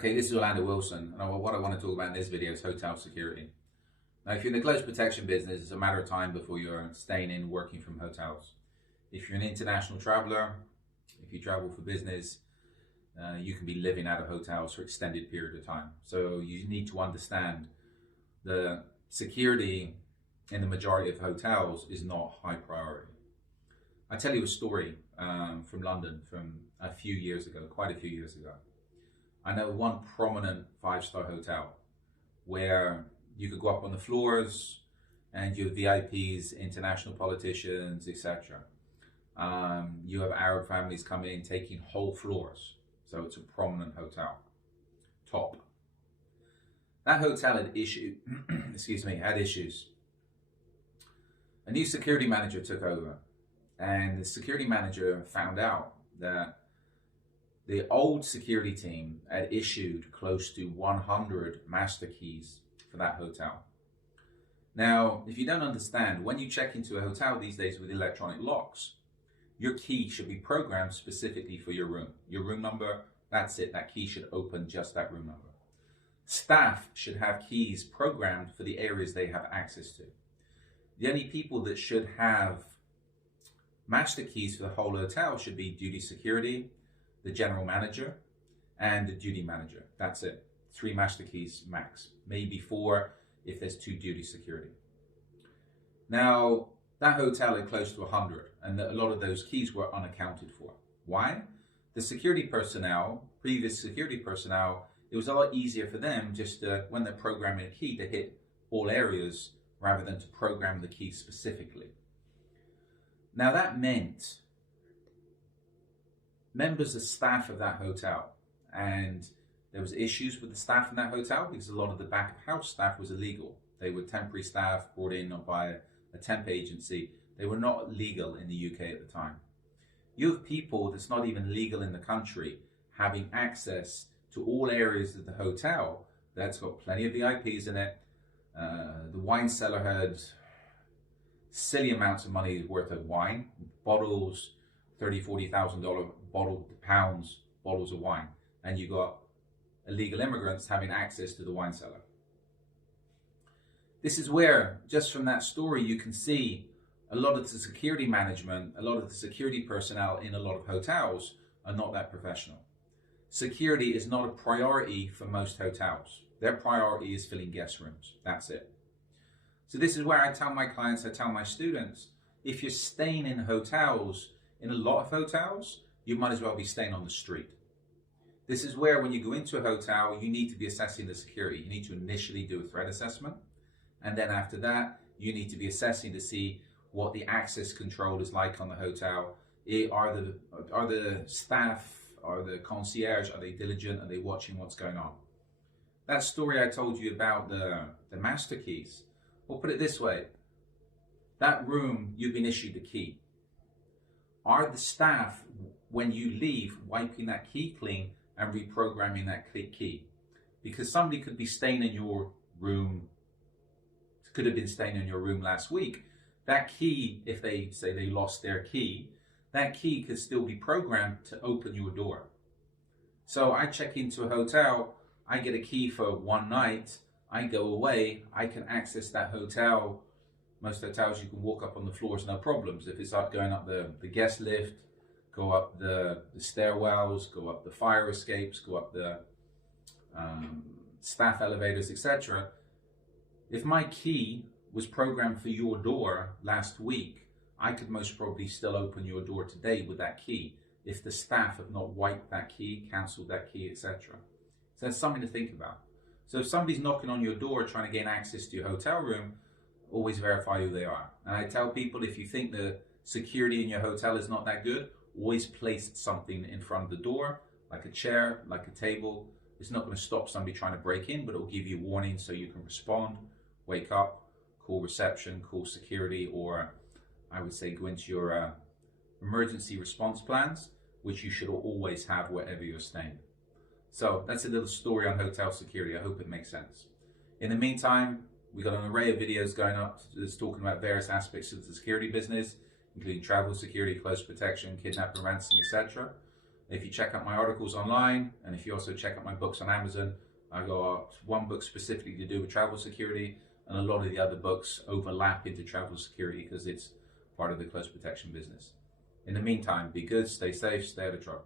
Okay, this is Orlando Wilson, and what I want to talk about in this video is hotel security. Now, if you're in the close protection business, it's a matter of time before you're staying in working from hotels. If you're an international traveler, if you travel for business, you can be living out of hotels for extended period of time. So you need to understand the security in the majority of hotels is not high priority. I'll tell you a story from London from a few years ago, quite a few years ago. I know one prominent five-star hotel where you could go up on the floors and you have VIPs, international politicians, etc. You have Arab families coming in taking whole floors. So it's a prominent hotel. Top. That hotel had had issues. A new security manager took over, and the security manager found out that the old security team had issued close to 100 master keys for that hotel. Now, if you don't understand, when you check into a hotel these days with electronic locks, your key should be programmed specifically for your room. Your room number, that's it. That key should open just that room number. Staff should have keys programmed for the areas they have access to. The only people that should have master keys for the whole hotel should be duty security, the general manager, and the duty manager. That's it. 3 master keys max. Maybe 4 if there's 2 duty security. Now, that hotel had close to 100, and a lot of those keys were unaccounted for. Why? The security personnel, previous security personnel, it was a lot easier for them just to, when they're programming a key, to hit all areas rather than to program the key specifically. Now that meant members of staff of that hotel, and there was issues with the staff in that hotel because a lot of the back of house staff was illegal. They were temporary staff brought in by a temp agency. They were not legal in the UK at the time. You have people that's not even legal in the country having access to all areas of the hotel that's got plenty of VIPs in it. The wine cellar had silly amounts of money worth of wine, bottles, $30,000, $40,000 bottles of wine, and you got illegal immigrants having access to the wine cellar. This is where, just from that story, you can see a lot of the security management, a lot of the security personnel in a lot of hotels are not that professional. Security is not a priority for most hotels. Their priority is filling guest rooms. That's it. So this is where I tell my clients, I tell my students, if you're staying in hotels, in a lot of hotels, you might as well be staying on the street. This is where when you go into a hotel, you need to be assessing the security. You need to initially do a threat assessment. And then after that, you need to be assessing to see what the access control is like on the hotel. Are the staff, are the concierge, are they diligent? Are they watching what's going on? That story I told you about the master keys, we'll put it this way. That room, you've been issued the key. Are the staff, when you leave, wiping that key clean and reprogramming that key? Because somebody could be staying in your room, could have been staying in your room last week. That key, if they say they lost their key, that key could still be programmed to open your door. So I check into a hotel, I get a key for one night, I go away, I can access that hotel. Most hotels you can walk up on the floors, no problems. If it's up going up the guest lift, go up the stairwells, go up the fire escapes, go up the staff elevators, etc. If my key was programmed for your door last week, I could most probably still open your door today with that key if the staff have not wiped that key, cancelled that key, etc. So that's something to think about. So if somebody's knocking on your door trying to gain access to your hotel room, always verify who they are. And I tell people, if you think the security in your hotel is not that good, always place something in front of the door, like a chair, like a table. It's not going to stop somebody trying to break in, but it'll give you warning so you can respond, wake up, call reception, call security, or I would say go into your emergency response plans, which you should always have wherever you're staying. So that's a little story on hotel security. I hope it makes sense. In the meantime, we've got an array of videos going up that's talking about various aspects of the security business, including travel security, close protection, kidnap and ransom, etc. If you check out my articles online, and if you also check out my books on Amazon, I've got one book specifically to do with travel security, and a lot of the other books overlap into travel security because it's part of the close protection business. In the meantime, be good, stay safe, stay out of trouble.